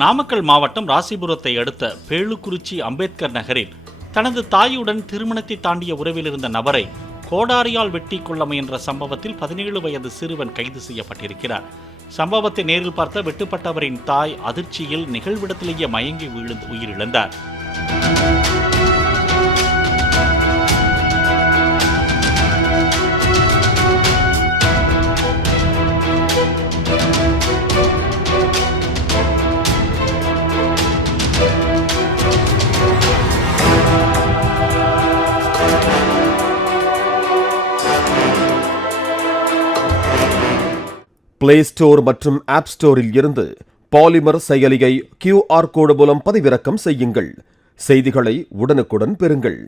நாமக்கல் மாவட்டம் ராசிபுரத்தை அடுத்த பேளுக்குறிச்சி அம்பேத்கர் நகரில் தனது தாயுடன் திருமணத்தை தாண்டிய உறவில் இருந்த நபரை கோடாரியால் வெட்டி கொள்ள முயன்ற சம்பவத்தில் 17 வயது சிறுவன் கைது செய்யப்பட்டிருக்கிறார். சம்பவத்தை நேரில் பார்த்த வெட்டுப்பட்டவரின் தாய் அதிர்ச்சியில் நிகழ்விடத்திலேயே மயங்கி விழுந்து உயிரிழந்தார். பிளே ஸ்டோர் மற்றும் ஆப் ஸ்டோரில் இருந்து பாலிமர் செயலியை QR கோடு மூலம் பதிவிறக்கம் செய்யுங்கள். செய்திகளை உடனுக்குடன் பெறுங்கள்.